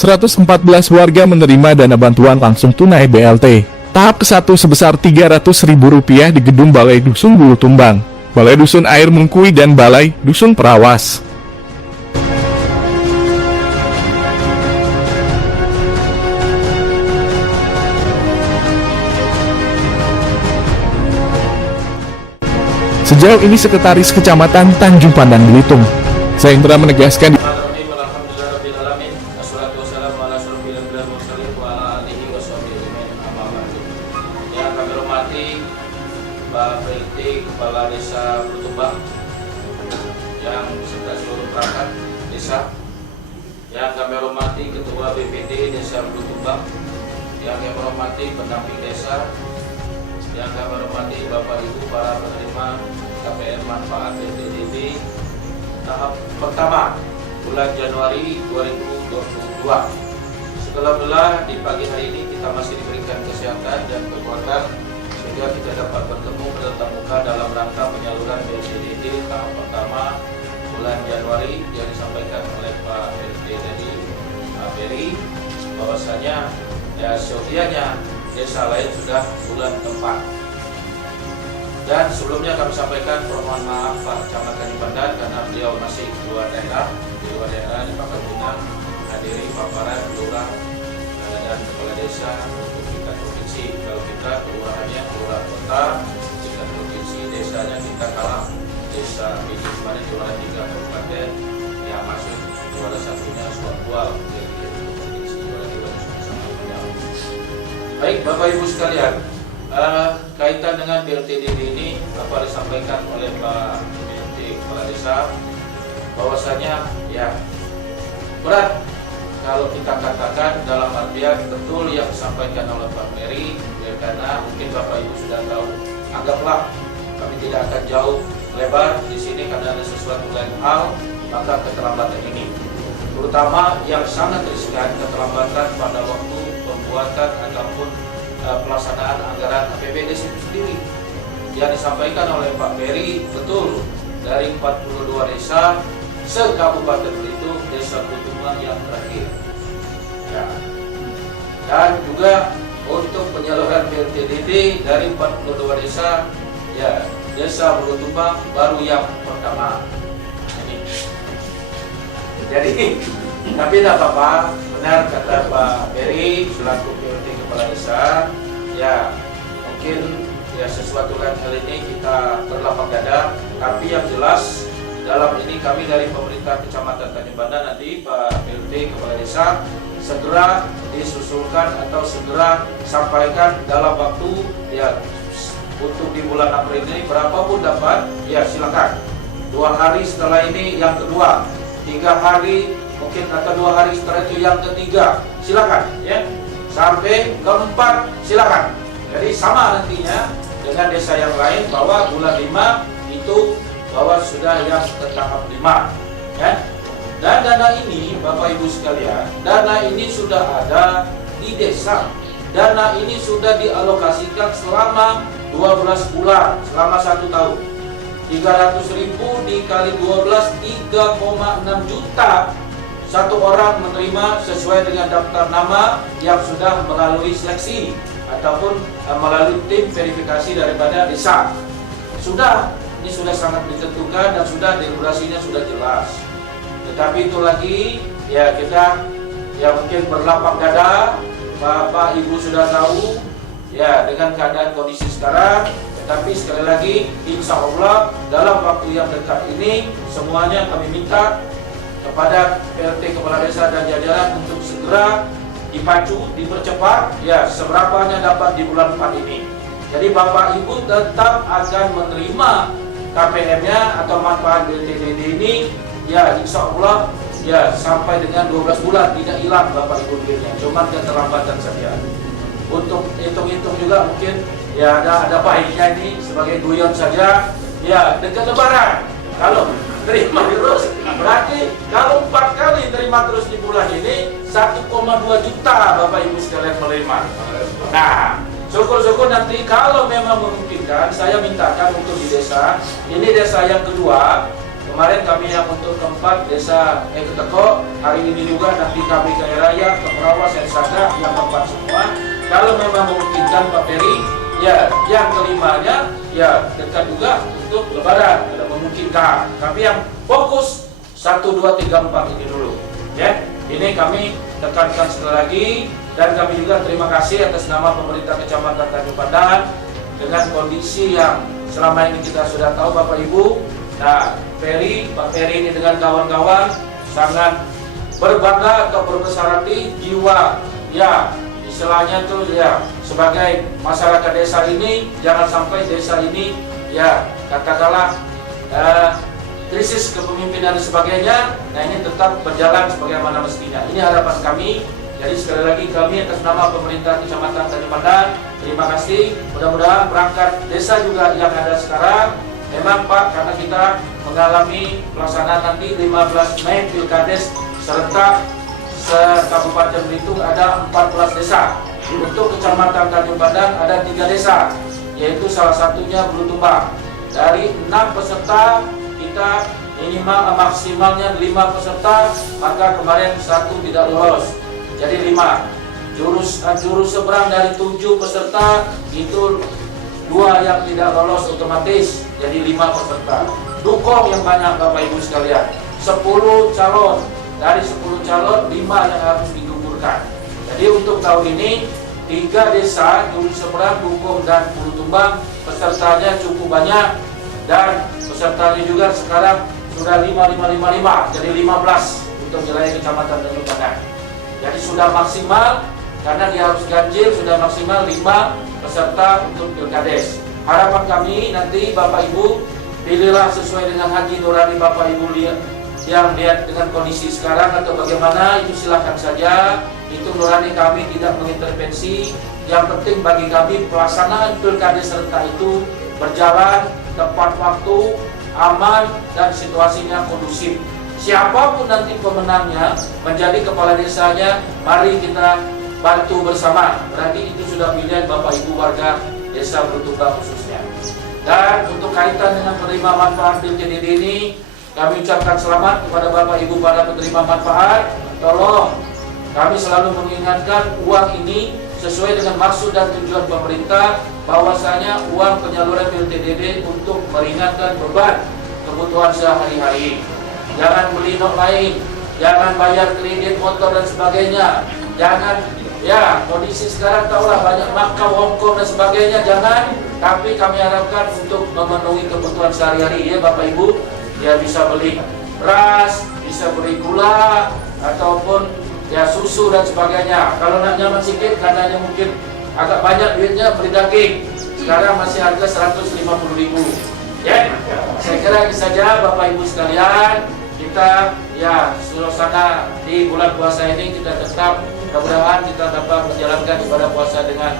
114 warga menerima dana bantuan langsung tunai BLT. Tahap ke-1 sebesar Rp300.000 di gedung Balai Dusun Bulutumbang, Balai Dusun Air Mengkui dan Balai Dusun Perawas. Sejauh ini Sekretaris Kecamatan Tanjung Pandan Belitung, Sendra menegaskan yang kami hormati Pak PLT Kepala Desa Bulutumbang, yang serta seluruh perangkat desa, yang kami hormati Ketua BPD Desa Bulutumbang, yang kami hormati pendamping desa, yang kami hormati Bapak Ibu para penerima KPR manfaat BPDB tahap pertama bulan Januari 2022. Setelah di pagi hari ini kita masih diberikan kesehatan dan kekuatan sehingga kita dapat bertemu bertatap muka dalam rangka penyaluran BPDB tahap pertama bulan Januari yang disampaikan oleh Pak RT dari Pak Beri, bahwasanya ya seusianya desa lain sudah bulan keempat. Dan sebelumnya kami sampaikan permohonan maaf Pak Camat Tanjung Pandan karena beliau masih di luar daerah di Pangkal Pinang menghadiri paparan lurah dan kepala desa untuk tingkat provinsi. Kalau kita kelurahannya kelurahan kota, tingkat provinsi desanya kita kalah desa Biji kemarin juara 3 kabupaten yang masuk juara satunya Suambual, jadi provinsi juara 2 sama Riau. Baik Bapak Ibu sekalian, kaitan dengan BLTDB ini apa disampaikan oleh Pak BLT Kepala Desa bahwasanya ya berat kalau kita katakan dalam artian betul yang disampaikan oleh Pak Meri ya, karena mungkin Bapak Ibu sudah tahu, anggaplah kami tidak akan jauh lebar di sini karena ada sesuatu lain hal, maka keterlambatan ini terutama yang sangat riskan keterlambatan pada waktu pembuatan ataupun pelaksanaan anggaran APBD itu sendiri yang disampaikan oleh Pak Beri betul dari 42 desa se-Kabupaten Belitung, desa Bulutumbang yang terakhir ya. Dan juga untuk penyaluran BLTDB dari 42 desa ya, desa Bulutumbang baru yang pertama ini. Jadi tapi tidak apa-apa, benar kata Pak Beri selaku BLT Kepala Desa ya, mungkin ya sesuatu lain hal ini kita berlapang dada, tapi yang jelas dalam ini kami dari pemerintah Kecamatan Tanjung Pandan nanti Pak BLT Kepala Desa segera disusulkan atau segera sampaikan dalam waktu ya, untuk di bulan April ini berapapun dapat ya silakan. 2 hari setelah ini yang kedua, 3 hari mungkin atau 2 hari setelah itu yang ketiga silakan ya, sampai keempat silakan. Jadi sama nantinya dengan desa yang lain bahwa bulan 5 itu bahwa sudah yang ke tahap 5 ya. Dan dana ini Bapak Ibu sekalian, dana ini sudah ada di desa. Dana ini sudah dialokasikan selama 12 bulan, selama 1 tahun. 300.000 dikali 12 3,6 juta. Satu orang menerima sesuai dengan daftar nama yang sudah melalui seleksi ataupun melalui tim verifikasi daripada desa. Ini sudah sangat ditentukan dan sudah regulasinya sudah jelas. Tetapi itu lagi ya, kita ya mungkin berlapang dada, Bapak Ibu sudah tahu ya dengan keadaan kondisi sekarang. Tetapi sekali lagi insya Allah dalam waktu yang dekat ini semuanya kami minta kepada PLT Kepala Desa dan jajaran untuk segera dipacu, dipercepat ya seberapanya dapat di bulan 4 ini. Jadi Bapak Ibu tetap akan menerima KPM-nya atau manfaat BLTDB ini ya insya Allah ya sampai dengan 12 bulan tidak hilang Bapak Ibu duitnya, cuma keterlambatan saja. Untuk hitung-hitung juga mungkin ya ada baiknya ini sebagai guyon saja ya, dekat lebaran kalau terima terus berarti kalau 4 kali terima terus di bulan ini 1,2 juta Bapak Ibu sekalian menerima. Nah syukur-syukur nanti kalau memang memungkinkan saya mintakan untuk di desa ini, desa yang kedua kemarin kami yang untuk keempat desa Eketeko, hari ini juga nanti kami ke Raya, ke Perawas, Sada, yang keempat semua. Kalau memang memungkinkan Pak Ferry, ya yang kelimanya ya dekat juga untuk Lebaran, ada memungkinkan. Tapi yang fokus 1, 2, 3, 4 ini dulu. Ya, ini kami tekankan sekali lagi, dan kami juga terima kasih atas nama pemerintah Kecamatan Tanjung Pandan dengan kondisi yang selama ini kita sudah tahu Bapak Ibu. Nah, Pak Ferry ini dengan kawan-kawan sangat berbangga atau berbesar hati, jiwa ya istilahnya tuh ya sebagai masyarakat desa ini, jangan sampai desa ini ya katakanlah krisis kepemimpinan dan sebagainya. Nah, ini tetap berjalan sebagaimana mestinya. Ini harapan kami. Jadi sekali lagi kami atas nama pemerintah Kecamatan Tanjung Pandan terima kasih. Mudah-mudahan perangkat desa juga yang ada sekarang memang Pak, karena kita mengalami pelaksanaan nanti 15 Mei Pilkades serentak se-Kabupaten Belitung ada 14 desa. Untuk Kecamatan Tanjung Pandan ada 3 desa, yaitu salah satunya Bulutumbang. Dari 6 peserta kita minimal maksimalnya 5 peserta, maka kemarin 1 tidak lolos. Jadi 5. Jurus seberang dari 7 peserta itu 2 yang tidak lolos otomatis, jadi 5 peserta. Dukung yang banyak Bapak Ibu sekalian. 10 calon, dari 10 calon 5 yang harus digugurkan. Jadi untuk tahun ini 3 desa, Jurus Seberang, Dukung dan Bulutumbang, pesertanya cukup banyak, dan pesertanya juga sekarang sudah 5, jadi 15 untuk wilayah Kecamatan Tanjung Pandan. Jadi sudah maksimal, karena dia harus ganjil, sudah maksimal 5 peserta untuk Pilkades. Harapan kami nanti Bapak Ibu pilihlah sesuai dengan hati nurani Bapak Ibu yang lihat dengan kondisi sekarang atau bagaimana, itu silahkan saja. Itu nurani kami tidak mengintervensi. Yang penting bagi kami pelaksanaan Pilkades serentak itu berjalan tepat waktu, aman, dan situasinya kondusif. Siapapun nanti pemenangnya menjadi kepala desanya, mari kita bantu bersama. Berarti itu sudah pilihan Bapak Ibu warga desa Bulutumbang khususnya. Dan untuk kaitan dengan penerima manfaat PILTDD ini, kami ucapkan selamat kepada Bapak Ibu para penerima manfaat. Tolong kami selalu mengingatkan uang ini sesuai dengan maksud dan tujuan pemerintah, bahwasanya uang penyaluran PILTDD untuk meringankan beban kebutuhan sehari-hari. Jangan beli nok lain, jangan bayar kredit motor dan sebagainya, jangan ya kondisi sekarang tahulah banyak Makau, Hongkong dan sebagainya, jangan. Tapi kami harapkan untuk memenuhi kebutuhan sehari-hari ya Bapak Ibu, ya bisa beli beras, bisa beli gula, ataupun ya susu dan sebagainya. Kalau nak nyaman sedikit, karenanya mungkin agak banyak duitnya beli daging, sekarang masih harga 150.000 ya. Saya kira ini saja Bapak Ibu sekalian. Kita ya suasana di bulan puasa ini kita tetap, mudah-mudahan kita dapat menjalankan ibadah puasa dengan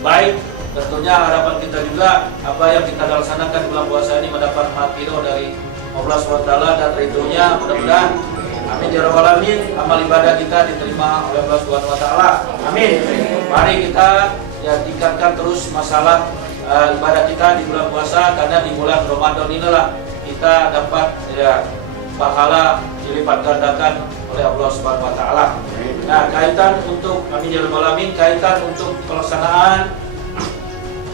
baik. Tentunya harapan kita juga apa yang kita laksanakan di bulan puasa ini mendapat mahfirah dari Allah SWT dan ridhonya, mudah-mudahan amin ya rabbal alamin. Amal ibadah kita diterima oleh Allah SWT, amin. Mari kita ya tingkatkan terus masalah ibadah kita di bulan puasa, karena di bulan Ramadan inilah kita dapat ya pahala dilipat gandakan oleh Allah Subhanahu wa taala. Nah, kaitan untuk amin ya rabbal alamin, kaitan untuk pelaksanaan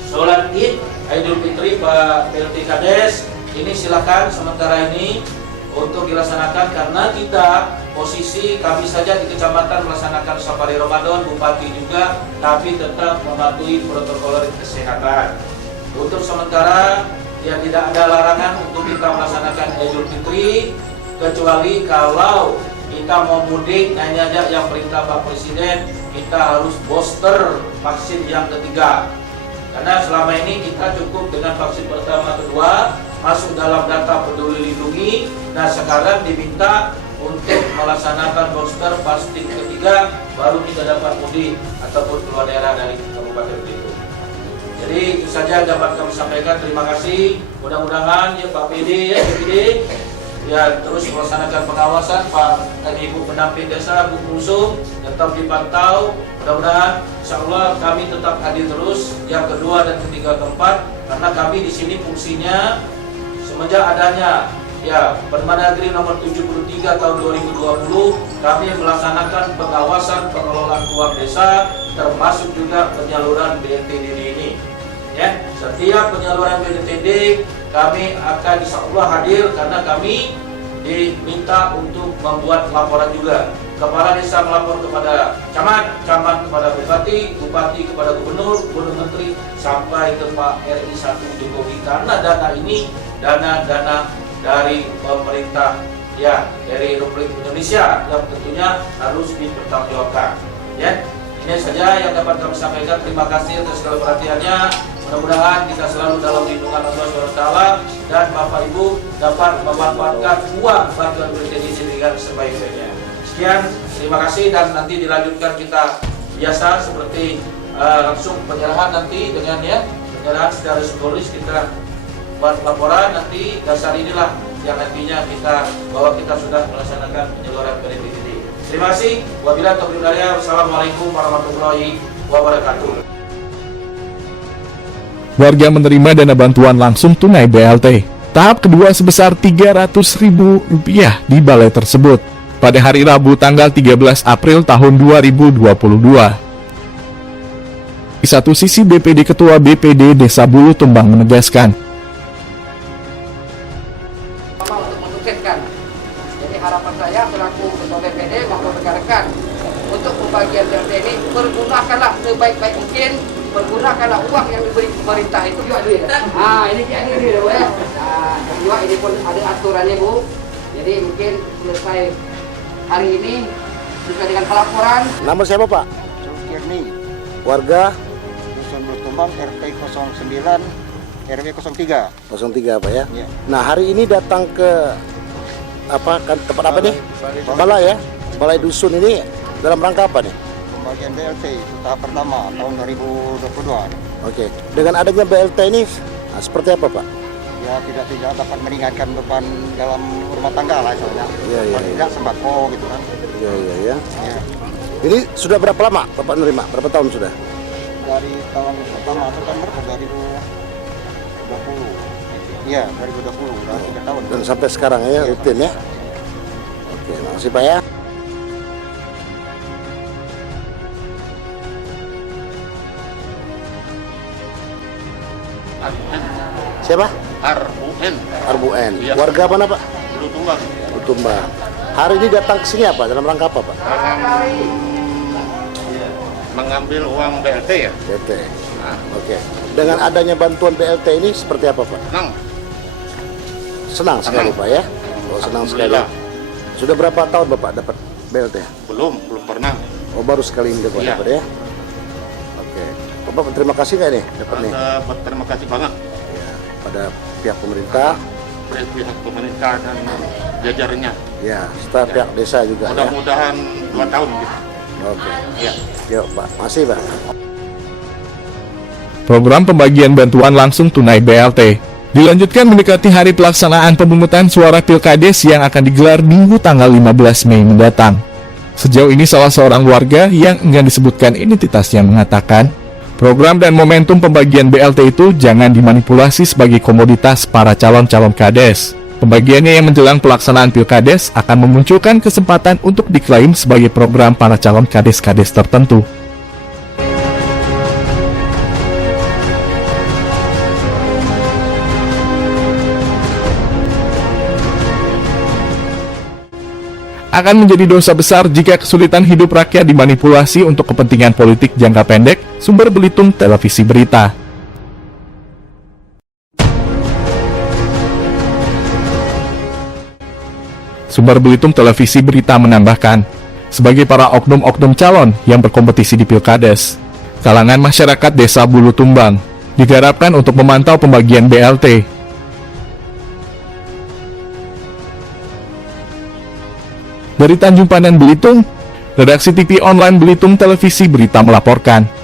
sholat Id Idul Fitri Pak PLT Kades ini silakan sementara ini untuk dilaksanakan, karena kita posisi kami saja di kecamatan melaksanakan safari Ramadan, bupati juga, tapi tetap mematuhi protokol kesehatan. Untuk sementara ya tidak ada larangan untuk kita melaksanakan Idul Fitri, kecuali kalau kita mau mudik, hanya yang perintah Pak Presiden kita harus booster vaksin yang ketiga. Karena selama ini kita cukup dengan vaksin pertama, kedua, masuk dalam data peduli lindungi. Nah sekarang diminta untuk melaksanakan booster vaksin ketiga, baru kita dapat mudik ataupun keluar daerah dari Kabupaten Belitung. Jadi itu saja dapat kami sampaikan. Terima kasih. Mudah-mudahan ya Pak PD, ya PD, ya terus melaksanakan pengawasan. Pak dan Ibu pendamping desa, Bu Kusum tetap dipantau. Mudah-mudahan insya Allah kami tetap hadir terus yang kedua dan ketiga keempat, karena kami di sini fungsinya semenjak adanya Permendagri nomor 73 tahun 2020, kami melaksanakan pengawasan pengelolaan uang desa, termasuk juga penyaluran BLTDD ini. Ya, setiap penyaluran BLTDD kami akan insya Allah hadir karena kami diminta untuk membuat laporan juga. Kepala desa melapor kepada camat, camat kepada bupati, bupati kepada gubernur, gubernur menteri, sampai ke Pak RI 1 Jokowi. Karena dana ini dana-dana dari pemerintah ya, dari Republik Indonesia yang tentunya harus dipertanggungjawabkan. Ya, ini saja yang dapat kami sampaikan. Terima kasih atas segala perhatiannya. Mudah-mudahan kita selalu dalam lindungan Allah SWT dan Bapak Ibu dapat memanfaatkan uang bantuan BLTDD dengan sebaik-baiknya. Sekian, terima kasih, dan nanti dilanjutkan kita biasa seperti langsung penyerahan nanti dengan penyerahan secara simbolis kita buat laporan nanti. Dasar inilah yang nantinya bahwa kita sudah melaksanakan penyaluran BLTDD. Terima kasih. Wabillahi taufiq wal hidayah. Wassalamualaikum warahmatullahi wabarakatuh. Warga menerima dana bantuan langsung tunai BLT. Tahap kedua sebesar Rp300.000 di balai tersebut pada hari Rabu tanggal 13 April tahun 2022. Di satu sisi BPD Ketua BPD Desa Bulu Tumbang menegaskan, untuk menyukseskan. Jadi harapan saya selaku Ketua BPD maupun rekan-rekan untuk pembagian BLT ini, pergunakanlah sebaik-baik mungkin, pergunakanlah uang yang diberi pemerintah itu juga duit. Ini dia Bu ya. Yang juga ini pun ada aturannya Bu. Jadi mungkin selesai hari ini bisa dengan pelaporan. Nama siapa Pak? Sulkirni, Warga Dusun Bulu Tumbang, RT 09, RW 03. 03 Pak ya? Ya. Nah hari ini datang ke tempat apa nih? Balai ya? Balai Dusun ini dalam rangka apa nih? Pembagian BLT tahap pertama tahun 2022. Oke. Dengan adanya BLT ini seperti apa Pak? Ya tidak dapat meringankan beban dalam rumah tangga lah soalnya. Iya. Tidak sembako gitu kan. Iya. Ya. Ini sudah berapa lama Bapak menerima? Berapa tahun sudah? Dari tahun pertama itu kan berapa? 2020. Iya, 2020 udah 3 tahun. Dan sampai sekarang ya rutin ya? Oke, makasih Pak ya. Siapa? Arbuen, Arbuen. Iya. Warga mana Pak? Bulu Tumbang. Tumbang. Hari ini datang ke sini apa? Dalam rangka apa Pak? Mengambil uang BLT ya. BLT. Oke. Dengan adanya bantuan BLT ini seperti apa Pak? Senang. Senang sekali Pak ya? Oh, senang sekali. Alhamdulillah. Sudah berapa tahun Bapak dapat BLT? Belum pernah. Oh, baru sekali ini Bapak Iya. dapat ya? Oke. Bapak terima kasih nggak nih dapat nih? Terima kasih banget Ya, pada pihak pemerintah, pihak pemerintah dan jajarannya. ya, serta pihak desa juga ya. Mudah-mudahan 2 tahun gitu. Oke. Ya. Yuk Pak, masih Pak. program pembagian bantuan langsung tunai BLT dilanjutkan mendekati hari pelaksanaan pemungutan suara Pilkades yang akan digelar Minggu tanggal 15 Mei mendatang. Sejauh ini salah seorang warga yang enggan disebutkan identitasnya mengatakan, program dan momentum pembagian BLT itu jangan dimanipulasi sebagai komoditas para calon-calon kades. Pembagiannya yang menjelang pelaksanaan Pilkades akan memunculkan kesempatan untuk diklaim sebagai program para calon kades-kades tertentu. Akan menjadi dosa besar jika kesulitan hidup rakyat dimanipulasi untuk kepentingan politik jangka pendek. Sumber Belitung Televisi Berita. Sumber Belitung Televisi Berita menambahkan, sebagai para oknum-oknum calon yang berkompetisi di Pilkades, kalangan masyarakat Desa Bulu Tumbang diharapkan untuk memantau pembagian BLT. Dari Tanjung Pandan Belitung, redaksi TV online Belitung Televisi Berita melaporkan.